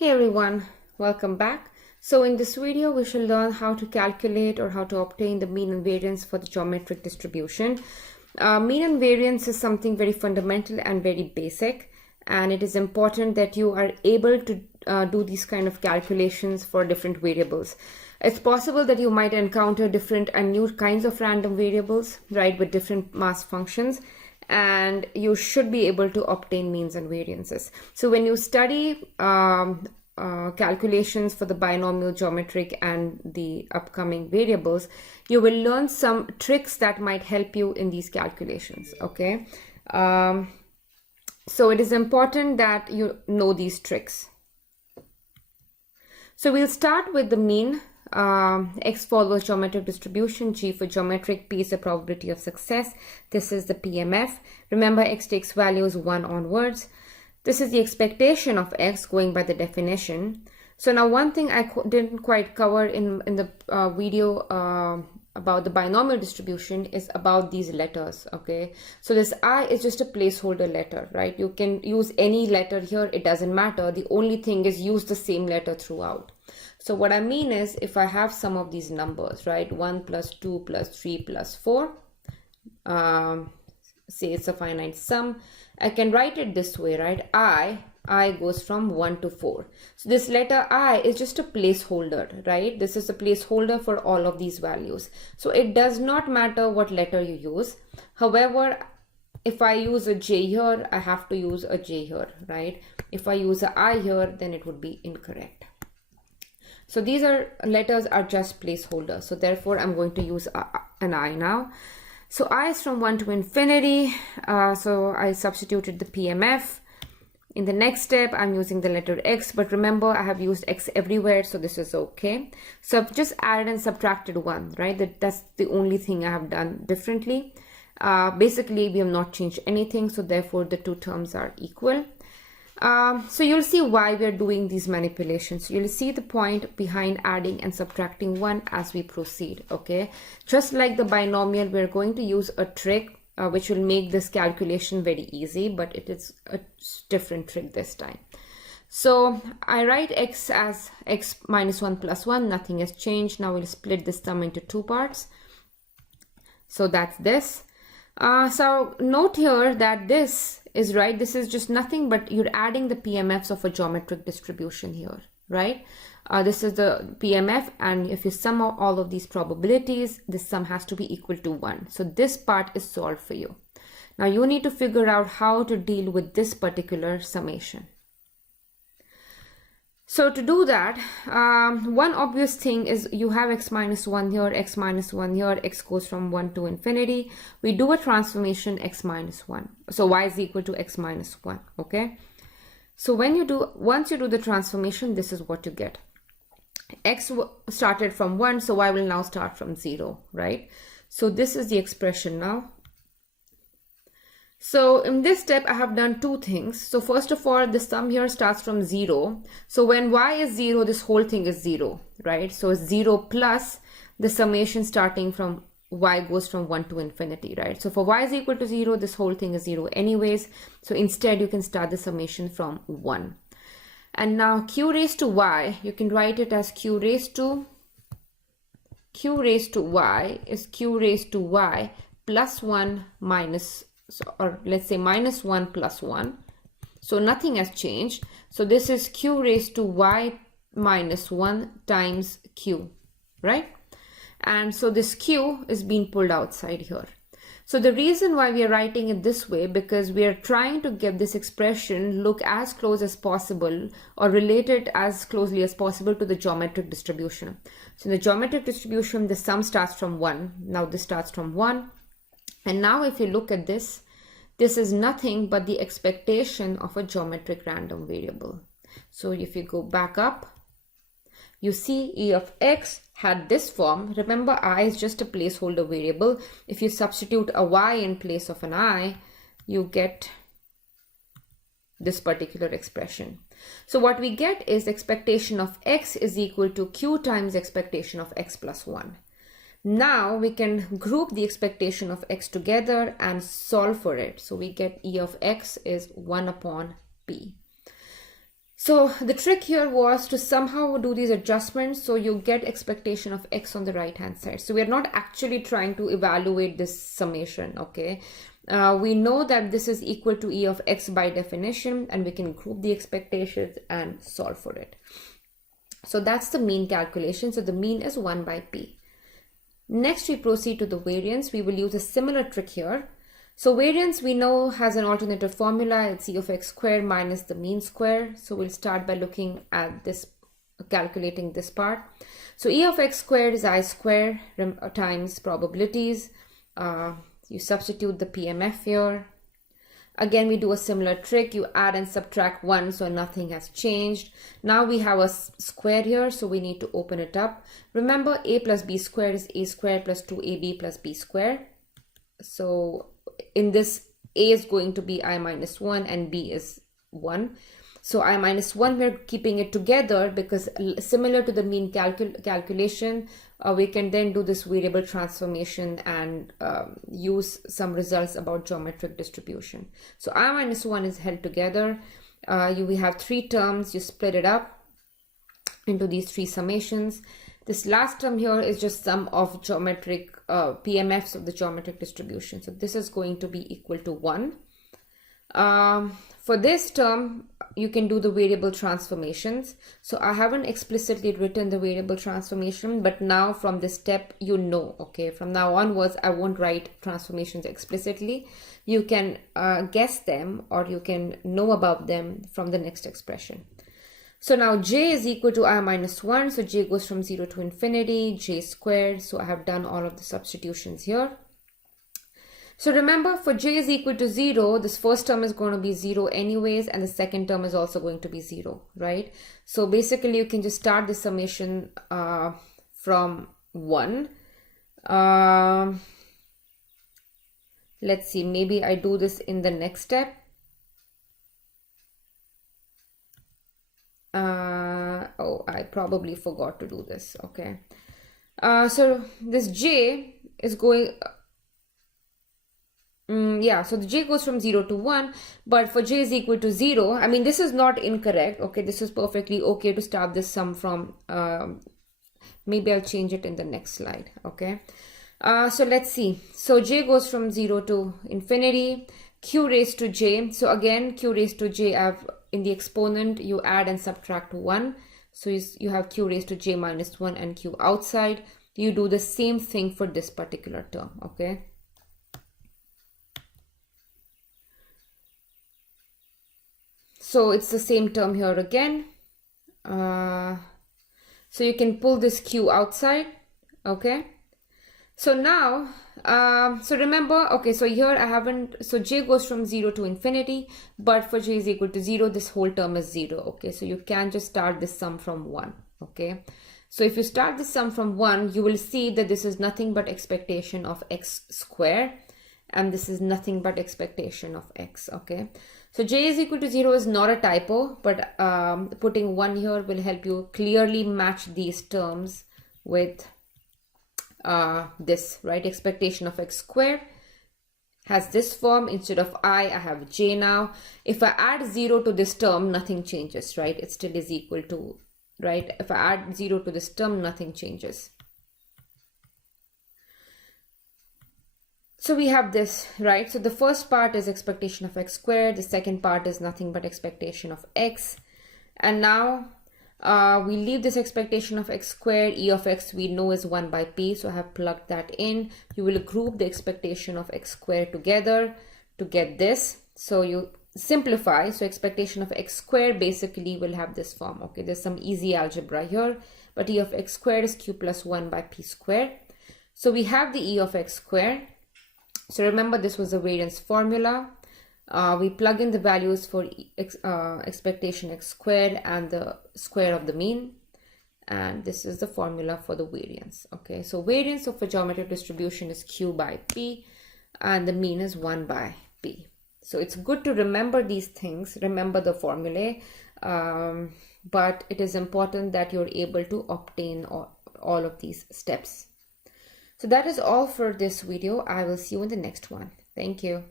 Hey everyone, welcome back. So in this video, we shall learn how to calculate or how to obtain the mean and variance for the geometric distribution. Mean and variance is something very fundamental and very basic, and it is important that you are able to do these kind of calculations for different variables. It's possible that you might encounter different and new kinds of random variables, right, with different mass functions, and you should be able to obtain means and variances. So when you study calculations for the binomial, geometric, and the upcoming variables, you will learn some tricks that might help you in these calculations, okay? So it is important that you know these tricks. So we'll start with the mean. X follows geometric distribution, G for geometric, P is the probability of success. This is the PMF. Remember, X takes values 1 onwards. This is the expectation of X going by the definition. So now one thing I didn't quite cover in the video about the binomial distribution is about these letters, okay? So this I is just a placeholder letter, right? You can use any letter here, it doesn't matter. The only thing is use the same letter throughout. So what I mean is, if I have some of these numbers, right, 1 plus 2 plus 3 plus 4, say it's a finite sum, I can write it this way, right? I goes from 1 to 4. So this letter I is just a placeholder, right? This is a placeholder for all of these values. So it does not matter what letter you use. However, if I use a J here, I have to use a J here, right? If I use a I here, then it would be incorrect. So these letters are just placeholders. So therefore, I'm going to use an I now. So I is from 1 to infinity. So I substituted the PMF. In the next step, I'm using the letter X. But remember, I have used X everywhere. So this is okay. So I've just added and subtracted 1, right? That's the only thing I have done differently. Basically, we have not changed anything. So therefore, the two terms are equal. So you'll see why we are doing these manipulations. You'll see the point behind adding and subtracting 1 as we proceed, okay? Just like the binomial, we're going to use a trick which will make this calculation very easy, but it is a different trick this time. So I write X as X minus 1 plus 1, nothing has changed. Now we'll split this sum into 2 parts. So that's this. So note here that this is right. This is just nothing but you're adding the PMFs of a geometric distribution here, right? This is the PMF, and if you sum all of these probabilities, this sum has to be equal to 1. So this part is solved for you. Now you need to figure out how to deal with this particular summation. So to do that, one obvious thing is you have X minus 1 here, X minus 1 here, X goes from 1 to infinity. We do a transformation X minus 1. So Y is equal to X minus 1, okay? So once you do the transformation, this is what you get. X started from 1, so Y will now start from 0, right? So this is the expression now. So in this step, I have done two things. So first of all, the sum here starts from 0. So when Y is 0, this whole thing is 0, right? So 0 plus the summation starting from Y goes from 1 to infinity, right? So for Y is equal to 0, this whole thing is 0 anyways. So instead, you can start the summation from 1. And now Q raised to Y, you can write it as Q raised to Y is Q raised to Y plus 1 minus, or let's say minus 1 plus 1. So nothing has changed. So this is Q raised to Y minus 1 times Q, right? And so this Q is being pulled outside here. So the reason why we are writing it this way, because we are trying to get this expression look as close as possible or relate it as closely as possible to the geometric distribution. So in the geometric distribution, the sum starts from 1. Now this starts from 1. And now if you look at this, this is nothing but the expectation of a geometric random variable. So if you go back up, you see E of X had this form. Remember, I is just a placeholder variable. If you substitute a Y in place of an I, you get this particular expression. So what we get is expectation of X is equal to Q times expectation of X plus 1. Now we can group the expectation of X together and solve for it. So we get E of X is 1 upon P. So the trick here was to somehow do these adjustments so you get expectation of x on the right hand side. So we are not actually trying to evaluate this summation, okay? We know that this is equal to e of x by definition, and we can group the expectations and solve for it. So that's the mean calculation. So the mean is 1 by p. Next, we proceed to the variance. We will use a similar trick here. So variance we know has an alternative formula. It's e of x squared minus the mean square. So we'll start by looking at this, calculating this part. So e of x squared is I squared times probabilities. You substitute the PMF here. Again, we do a similar trick. You add and subtract 1, so nothing has changed. Now we have a square here, so we need to open it up. Remember, a plus b squared is a squared plus 2ab plus b squared. So in this, a is going to be I minus 1 and b is 1. So I minus 1, we're keeping it together because similar to the mean calculation, we can then do this variable transformation and use some results about geometric distribution. So I minus 1 is held together. We have 3 terms. You split it up into these 3 summations. This last term here is just sum of geometric PMFs of the geometric distribution. So this is going to be equal to 1. For this term, you can do the variable transformations. So I haven't explicitly written the variable transformation, but now from this step, you know, okay, from now onwards, I won't write transformations explicitly. You can guess them, or you can know about them from the next expression. So now j is equal to I minus 1. So j goes from 0 to infinity, j squared. So I have done all of the substitutions here. So remember, for j is equal to 0, this first term is going to be 0 anyways, and the second term is also going to be 0, right? So basically, you can just start the summation from 1. Let's see, maybe I do this in the next step. Oh, I probably forgot to do this, okay. So this j is going... so the j goes from 0 to 1, but for j is equal to 0, I mean, this is not incorrect, okay, this is perfectly okay to start this sum from, maybe I'll change it in the next slide, okay. So let's see, so j goes from 0 to infinity, q raised to j, so again, q raised to j, in the exponent, you add and subtract 1, so you have q raised to j minus 1 and q outside. You do the same thing for this particular term, okay. So it's the same term here again. So you can pull this q outside, okay. So now, so remember, okay, so here I haven't, so j goes from 0 to infinity, but for j is equal to 0, this whole term is 0, okay. So you can just start this sum from 1, okay. So if you start this sum from 1, you will see that this is nothing but expectation of x squared, and this is nothing but expectation of x, okay. So j is equal to 0 is not a typo, but putting 1 here will help you clearly match these terms with this, right? Expectation of x squared has this form. Instead of I have j now. If I add 0 to this term, nothing changes, right? It still is equal to, right? If I add 0 to this term, nothing changes. So we have this, right? So the first part is expectation of x squared. The second part is nothing but expectation of x. And now we leave this expectation of x squared. E of x we know is 1 by p. So I have plugged that in. You will group the expectation of x squared together to get this. So you simplify. So expectation of x squared basically will have this form. Okay, there's some easy algebra here. But e of x squared is q plus 1 by p squared. So we have the e of x squared. So remember, this was the variance formula. We plug in the values for expectation x squared and the square of the mean. And this is the formula for the variance. Okay, so variance of a geometric distribution is q by p, and the mean is 1 by p. So it's good to remember these things, remember the formulae, but it is important that you're able to obtain all of these steps. So that is all for this video. I will see you in the next one. Thank you.